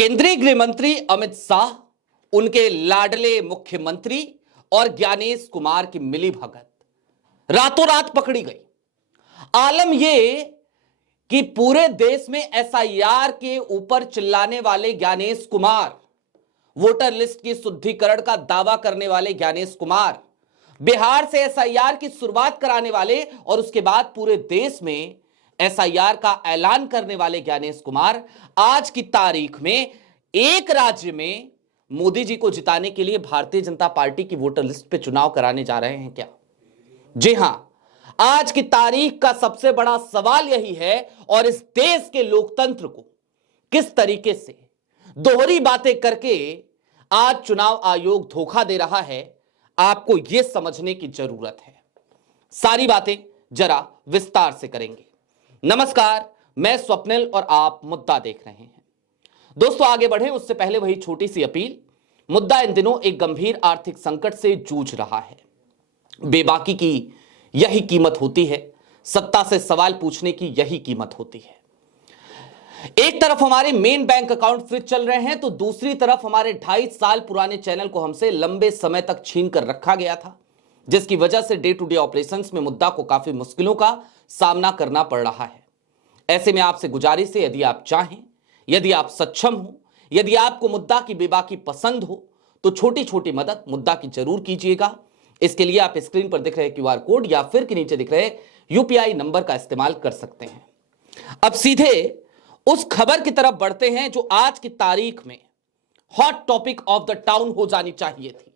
केंद्रीय गृह मंत्री अमित शाह, उनके लाडले मुख्यमंत्री और ज्ञानेश कुमार की मिलीभगत रातों रात पकड़ी गई। आलम यह कि पूरे देश में एसआईआर के ऊपर चिल्लाने वाले ज्ञानेश कुमार, वोटर लिस्ट की शुद्धिकरण का दावा करने वाले ज्ञानेश कुमार, बिहार से एसआईआर की शुरुआत कराने वाले और उसके बाद पूरे देश में एसआईआर का ऐलान करने वाले ज्ञानेश कुमार आज की तारीख में एक राज्य में मोदी जी को जिताने के लिए भारतीय जनता पार्टी की वोटर लिस्ट पे चुनाव कराने जा रहे हैं क्या? जी हां, आज की तारीख का सबसे बड़ा सवाल यही है और इस देश के लोकतंत्र को किस तरीके से दोहरी बातें करके आज चुनाव आयोग धोखा दे रहा है, आपको यह समझने की जरूरत है। सारी बातें जरा विस्तार से करेंगे। नमस्कार, मैं स्वप्निल और आप मुद्दा देख रहे हैं। दोस्तों, आगे बढ़े उससे पहले वही छोटी सी अपील। मुद्दा इन दिनों एक गंभीर आर्थिक संकट से जूझ रहा है। बेबाकी की यही कीमत होती है, सत्ता से सवाल पूछने की यही कीमत होती है। एक तरफ हमारे मेन बैंक अकाउंट फ्रीज चल रहे हैं, तो दूसरी तरफ हमारे 2.5 साल पुराने चैनल को हमसे लंबे समय तक छीन कर रखा गया था, जिसकी वजह से डे टू डे ऑपरेशंस में मुद्दा को काफी मुश्किलों का सामना करना पड़ रहा है। ऐसे में आपसे गुजारिश है, यदि आप चाहें, यदि आप सक्षम हो, यदि आपको मुद्दा की बेबाकी पसंद हो, तो छोटी छोटी मदद मुद्दा की जरूर कीजिएगा। इसके लिए आप स्क्रीन पर दिख रहे क्यूआर कोड या फिर के नीचे दिख रहे यूपीआई नंबर का इस्तेमाल कर सकते हैं। अब सीधे उस खबर की तरफ बढ़ते हैं जो आज की तारीख में hot topic of the town हो जानी चाहिए थी,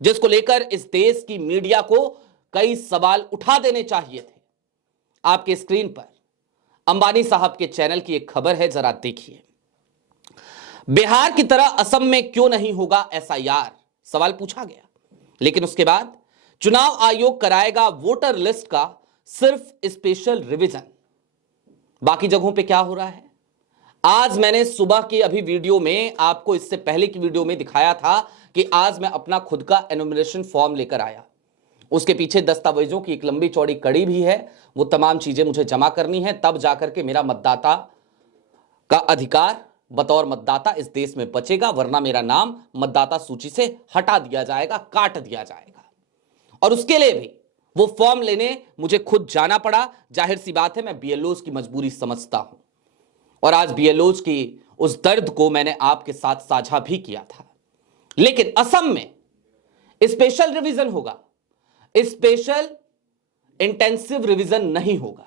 जिसको लेकर इस देश की मीडिया को कई सवाल उठा देने चाहिए थे। आपके स्क्रीन पर अंबानी साहब के चैनल की एक खबर है, जरा देखिए। बिहार की तरह असम में क्यों नहीं होगा एसआईआर, सवाल पूछा गया। लेकिन उसके बाद चुनाव आयोग कराएगा वोटर लिस्ट का सिर्फ स्पेशल रिवीजन। बाकी जगहों पे क्या हो रहा है? आज मैंने सुबह की अभी वीडियो में आपको, इससे पहले की वीडियो में दिखाया था कि आज मैं अपना खुद का एनुमरेशन फॉर्म लेकर आया। उसके पीछे दस्तावेजों की एक लंबी चौड़ी कड़ी भी है। वो तमाम चीजें मुझे जमा करनी है, तब जाकर के मेरा मतदाता का अधिकार बतौर मतदाता इस देश में बचेगा, वरना मेरा नाम मतदाता सूची से हटा दिया जाएगा, काट दिया जाएगा। और उसके लिए भी वो फॉर्म लेने मुझे खुद जाना पड़ा। जाहिर सी बात है, मैं बीएलओज की मजबूरी समझता हूं और आज बीएलओज की उस दर्द को मैंने आपके साथ साझा भी किया था। लेकिन असम में स्पेशल रिवीजन होगा, स्पेशल इंटेंसिव रिवीजन नहीं होगा।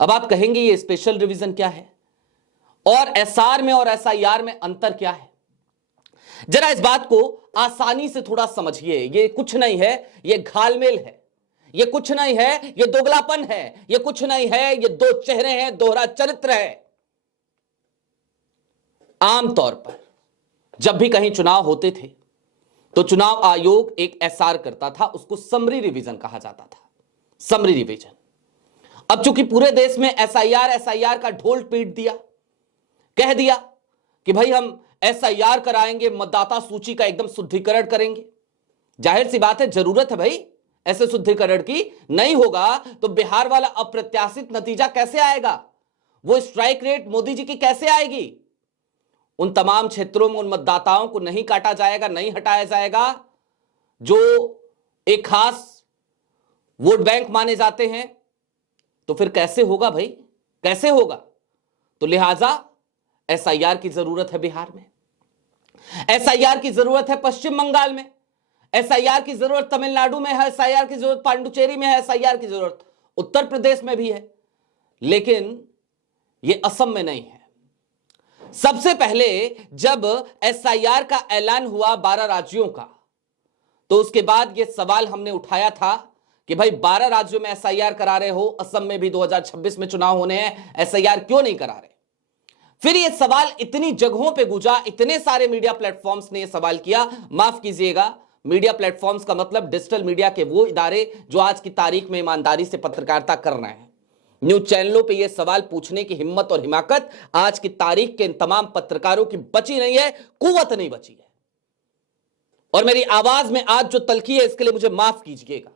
अब आप कहेंगे ये स्पेशल रिवीजन क्या है और एसआर में और एसआईआर में अंतर क्या है? जरा इस बात को आसानी से थोड़ा समझिए। ये कुछ नहीं है, ये घालमेल है, ये कुछ नहीं है, ये दोगलापन है, ये कुछ नहीं है, ये दो चेहरे हैं, दोहरा चरित्र है। आमतौर पर जब भी कहीं चुनाव होते थे तो चुनाव आयोग एक एसआर करता था, उसको समरी रिवीजन कहा जाता था, समरी रिवीजन। अब चूंकि पूरे देश में एसआईआर का ढोल पीट दिया, कह दिया कि भाई हम एसआईआर कराएंगे, मतदाता सूची का एकदम शुद्धिकरण करेंगे। जाहिर सी बात है, जरूरत है भाई ऐसे शुद्धिकरण की। नहीं होगा तो बिहार वाला अप्रत्याशित नतीजा कैसे आएगा? वो स्ट्राइक रेट मोदी जी की कैसे आएगी? उन तमाम क्षेत्रों में उन मतदाताओं को नहीं काटा जाएगा, नहीं हटाया जाएगा जो एक खास वोट बैंक माने जाते हैं। तो फिर कैसे होगा भाई, कैसे होगा? तो लिहाजा एसआईआर की जरूरत है बिहार में, एसआईआर की जरूरत है पश्चिम बंगाल में, एसआईआर की जरूरत तमिलनाडु में है, एसआईआर की जरूरत पांडुचेरी में है, एसआईआर की जरूरत उत्तर प्रदेश में भी है, लेकिन यह असम में नहीं है। सबसे पहले जब एसआईआर का ऐलान हुआ 12 राज्यों का, तो उसके बाद यह सवाल हमने उठाया था कि भाई 12 राज्यों में एसआईआर करा रहे हो, असम में भी 2026 में चुनाव होने हैं, एसआईआर क्यों नहीं करा रहे? फिर यह सवाल इतनी जगहों पे गूंजा, इतने सारे मीडिया प्लेटफॉर्म्स ने यह सवाल किया। माफ कीजिएगा, मीडिया प्लेटफॉर्म्स का मतलब डिजिटल मीडिया के वो इदारे जो आज की तारीख में ईमानदारी से पत्रकारिता कर रहे हैं। न्यूज चैनलों पे यह सवाल पूछने की हिम्मत और हिमाकत आज की तारीख के इन तमाम पत्रकारों की बची नहीं है, कुव्वत नहीं बची है। और मेरी आवाज में आज जो तलखी है, इसके लिए मुझे माफ कीजिएगा।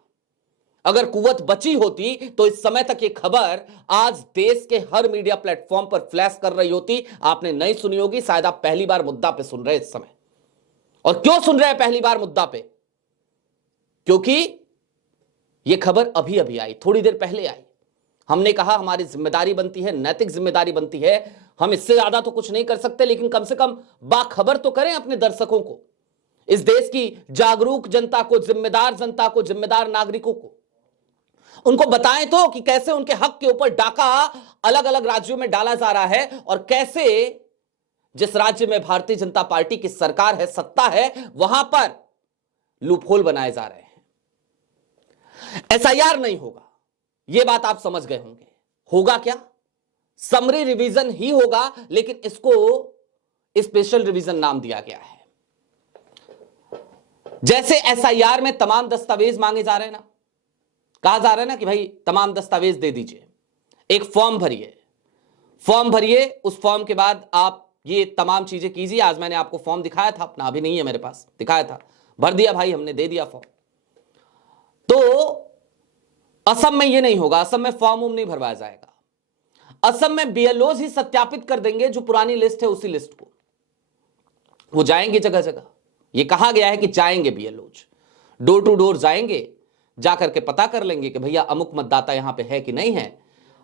अगर कुव्वत बची होती तो इस समय तक ये खबर आज देश के हर मीडिया प्लेटफॉर्म पर फ्लैश कर रही होती। आपने नहीं सुनी होगी, शायद आप पहली बार मुद्दा पे सुन रहे हैं इस समय। और क्यों सुन रहे हैं पहली बार मुद्दा पे? क्योंकि ये खबर अभी अभी आई, थोड़ी देर पहले आई। हमने कहा हमारी जिम्मेदारी बनती है, नैतिक जिम्मेदारी बनती है, हम इससे ज्यादा तो कुछ नहीं कर सकते, लेकिन कम से कम बाखबर तो करें अपने दर्शकों को, इस देश की जागरूक जनता को, जिम्मेदार जनता को, जिम्मेदार नागरिकों को। उनको बताएं तो कि कैसे उनके हक के ऊपर डाका अलग अलग राज्यों में डाला जा रहा है और कैसे जिस राज्य में भारतीय जनता पार्टी की सरकार है, सत्ता है, वहां पर लूपहोल बनाए जा रहे हैं। एसआईआर नहीं होगा, यह बात आप समझ गए होंगे। होगा क्या? समरी रिवीजन ही होगा, लेकिन इसको स्पेशल रिवीजन नाम दिया गया है। जैसे एसआईआर में तमाम दस्तावेज मांगे जा रहे हैं ना, कहा जा रहा है ना कि भाई तमाम दस्तावेज दे दीजिए, एक फॉर्म भरिए, फॉर्म भरिए, उस फॉर्म के बाद आप ये तमाम चीजें कीजिए। आज मैंने आपको फॉर्म दिखाया था अपना, अभी नहीं है मेरे पास, दिखाया था, भर दिया भाई हमने, दे दिया फॉर्म। तो असम में ये नहीं होगा, असम में फॉर्म नहीं भरवाया जाएगा। असम में बीएलओज ही सत्यापित कर देंगे, जो पुरानी लिस्ट है उसी लिस्ट को वो जाएंगे जगह जगह। ये कहा गया है कि जाएंगे बीएलओज, डोर टू डोर जाएंगे, जाकर के पता कर लेंगे कि भैया अमुक मतदाता यहां पे है कि नहीं है।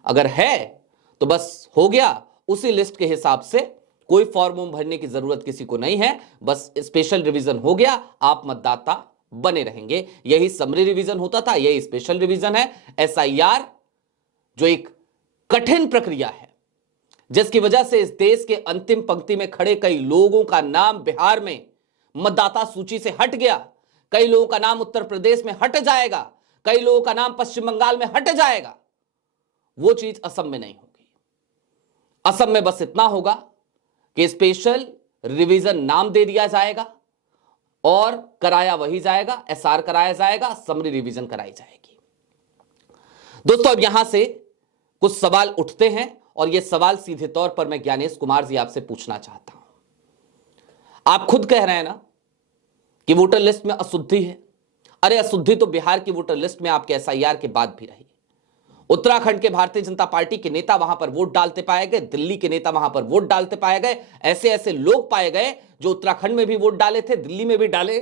अगर है तो बस हो गया, उसी लिस्ट के हिसाब से कोई फॉर्म भरने की जरूरत किसी को नहीं है, बस स्पेशल रिवीजन हो गया, आप मतदाता बने रहेंगे। यही समरी रिवीजन होता था, यही स्पेशल रिवीजन है। एसआईआर जो एक कठिन प्रक्रिया है, जिसकी वजह से इस देश के अंतिम पंक्ति में खड़े कई लोगों का नाम बिहार में मतदाता सूची से हट गया, कई लोगों का नाम उत्तर प्रदेश में हट जाएगा, कई लोगों का नाम पश्चिम बंगाल में हट जाएगा। वो चीज असम में नहीं होगी। असम में बस इतना होगा कि स्पेशल रिवीजन नाम दे दिया जाएगा और कराया वही जाएगा, एसआर कराया जाएगा, समरी रिवीजन कराई जाएगी। दोस्तों, अब यहां से कुछ सवाल उठते हैं और ये सवाल सीधे तौर पर मैं ज्ञानेश कुमार जी आपसे पूछना चाहता हूं। आप खुद कह रहे हैं ना कि वोटर लिस्ट में अशुद्धि है। अरे अशुद्धि तो बिहार की वोटर लिस्ट में आपके एसआईआर के बाद भी रही। उत्तराखंड के भारतीय जनता पार्टी के नेता वहां पर वोट डालते पाए गए, दिल्ली के नेता वहां पर वोट डालते पाए गए। ऐसे ऐसे लोग पाए गए जो उत्तराखंड में भी वोट डाले थे, दिल्ली में भी डाले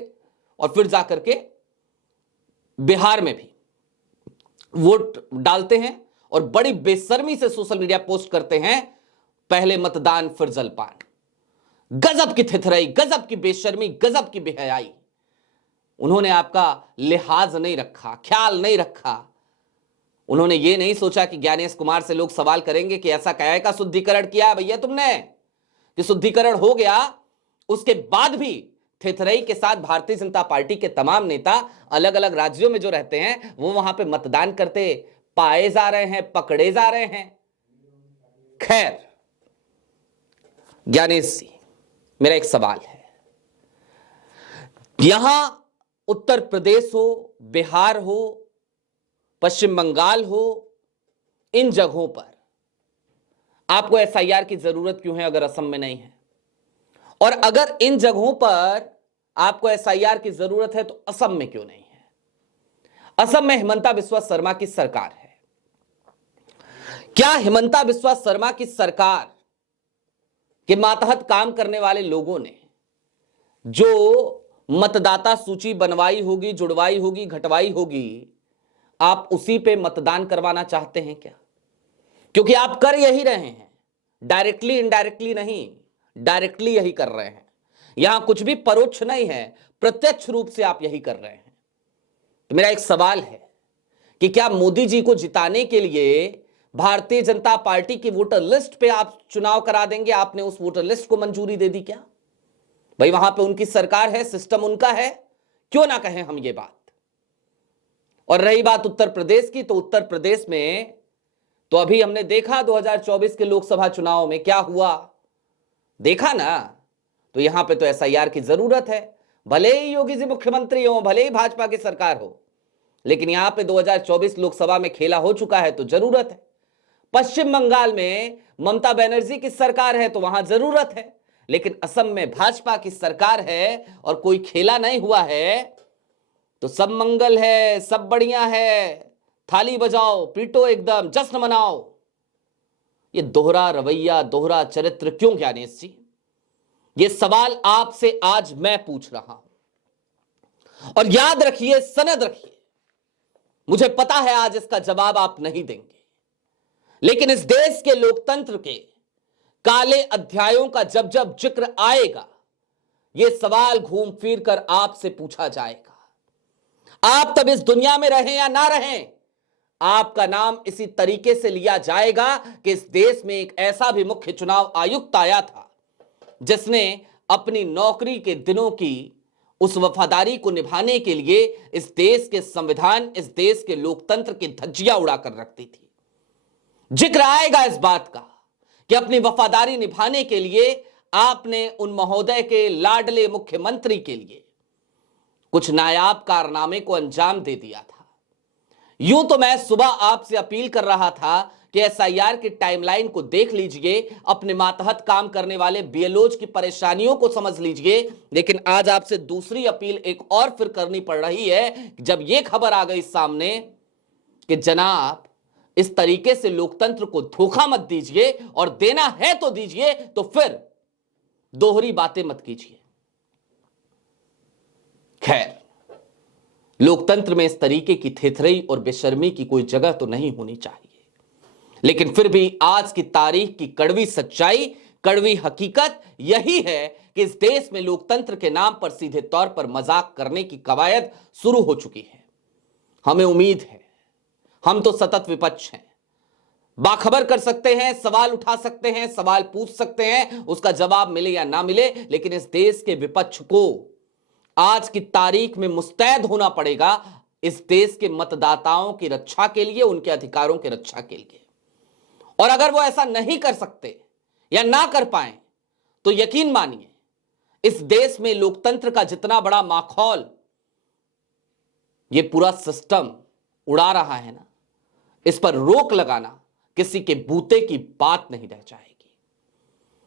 और फिर जाकर के बिहार में भी वोट डालते हैं और बड़ी बेशर्मी से सोशल मीडिया पोस्ट करते हैं, पहले मतदान फिर जलपान। गजब की थिथराई, गजब की बेशर्मी, गजब की बेहयाई। उन्होंने आपका लिहाज नहीं रखा, ख्याल नहीं रखा। उन्होंने ये नहीं सोचा कि ज्ञानेश कुमार से लोग सवाल करेंगे कि ऐसा क्या का शुद्धिकरण किया है भैया तुमने, कि शुद्धिकरण हो गया, उसके बाद भी थिथराई के साथ भारतीय जनता पार्टी के तमाम नेता अलग अलग राज्यों में जो रहते हैं वो वहां पे मतदान करते पाए जा रहे हैं, पकड़े जा रहे हैं। खैर ज्ञानेश जी, मेरा एक सवाल है, यहां उत्तर प्रदेश हो, बिहार हो, पश्चिम बंगाल हो, इन जगहों पर आपको एसआईआर की जरूरत क्यों है अगर असम में नहीं है? और अगर इन जगहों पर आपको एसआईआर की जरूरत है तो असम में क्यों नहीं है? असम में हिमंता बिस्वा शर्मा की सरकार है। क्या हिमंता बिस्वा शर्मा की सरकार के मातहत काम करने वाले लोगों ने जो मतदाता सूची बनवाई होगी, जुड़वाई होगी, घटवाई होगी, आप उसी पे मतदान करवाना चाहते हैं क्या? क्योंकि आप कर यही रहे हैं, डायरेक्टली इनडायरेक्टली नहीं, डायरेक्टली यही कर रहे हैं। यहां कुछ भी परोक्ष नहीं है, प्रत्यक्ष रूप से आप यही कर रहे हैं। तो मेरा एक सवाल है कि क्या मोदी जी को जिताने के लिए भारतीय जनता पार्टी की वोटर लिस्ट पे आप चुनाव करा देंगे? आपने उस वोटर लिस्ट को मंजूरी दे दी क्या? भाई वहां पे उनकी सरकार है, सिस्टम उनका है, क्यों ना कहें हम ये बात। और रही बात उत्तर प्रदेश की, तो उत्तर प्रदेश में तो अभी हमने देखा 2024 के लोकसभा चुनाव में क्या हुआ, देखा ना। तो यहां पे तो एसआईआर की जरूरत है, भले ही योगी जी मुख्यमंत्री हो, भले ही भाजपा की सरकार हो, लेकिन यहां पे 2024 लोकसभा में खेला हो चुका है तो जरूरत है। पश्चिम बंगाल में ममता बनर्जी की सरकार है तो वहां जरूरत है, लेकिन असम में भाजपा की सरकार है और कोई खेला नहीं हुआ है, तो सब मंगल है, सब बढ़िया है, थाली बजाओ, पीटो, एकदम जश्न मनाओ। ये दोहरा रवैया, दोहरा चरित्र क्यों ज्ञानेश जी? ये सवाल आपसे आज मैं पूछ रहा हूं और याद रखिए, सनद रखिए, मुझे पता है आज इसका जवाब आप नहीं देंगे, लेकिन इस देश के लोकतंत्र के काले अध्यायों का जब जब जिक्र आएगा, यह सवाल घूम फिर कर आपसे पूछा जाएगा। आप तब इस दुनिया में रहें या ना रहें, आपका नाम इसी तरीके से लिया जाएगा कि इस देश में एक ऐसा भी मुख्य चुनाव आयुक्त आया था जिसने अपनी नौकरी के दिनों की उस वफादारी को निभाने के लिए इस देश के संविधान, इस देश के लोकतंत्र की धज्जियां उड़ाकर रखती थी। जिक्र आएगा इस बात का कि अपनी वफादारी निभाने के लिए आपने उन महोदय के लाडले मुख्यमंत्री के लिए कुछ नायाब कारनामे को अंजाम दे दिया था। यूं तो मैं सुबह आपसे अपील कर रहा था कि एसआईआर की टाइमलाइन को देख लीजिए, अपने मातहत काम करने वाले बीएलओज की परेशानियों को समझ लीजिए, लेकिन आज आपसे दूसरी अपील एक और फिर करनी पड़ रही है। जब यह खबर आ गई सामने कि जनाब इस तरीके से लोकतंत्र को धोखा मत दीजिए, और देना है तो दीजिए, तो फिर दोहरी बातें मत कीजिए। खैर, लोकतंत्र में इस तरीके की थेथरई और बेशर्मी की कोई जगह तो नहीं होनी चाहिए, लेकिन फिर भी आज की तारीख की कड़वी सच्चाई, कड़वी हकीकत यही है कि इस देश में लोकतंत्र के नाम पर सीधे तौर पर मजाक करने की कवायद शुरू हो चुकी है। हमें उम्मीद है, हम तो सतत विपक्ष हैं, बाखबर कर सकते हैं, सवाल उठा सकते हैं, सवाल पूछ सकते हैं, उसका जवाब मिले या ना मिले, लेकिन इस देश के विपक्ष को आज की तारीख में मुस्तैद होना पड़ेगा इस देश के मतदाताओं की रक्षा के लिए, उनके अधिकारों की रक्षा के लिए। और अगर वो ऐसा नहीं कर सकते या ना कर पाए तो यकीन मानिए, इस देश में लोकतंत्र का जितना बड़ा माखौल ये पूरा सिस्टम उड़ा रहा है ना, इस पर रोक लगाना किसी के बूते की बात नहीं रह जाएगी।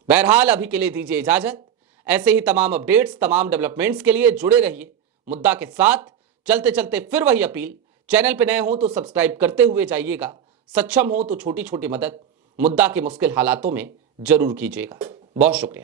बहरहाल अभी के लिए दीजिए इजाजत। ऐसे ही तमाम अपडेट्स, तमाम डेवलपमेंट्स के लिए जुड़े रहिए मुद्दा के साथ। चलते चलते फिर वही अपील, चैनल पे नए हो तो सब्सक्राइब करते हुए जाइएगा, सक्षम हो तो छोटी छोटी मदद मुद्दा के मुश्किल हालातों में जरूर कीजिएगा। बहुत शुक्रिया।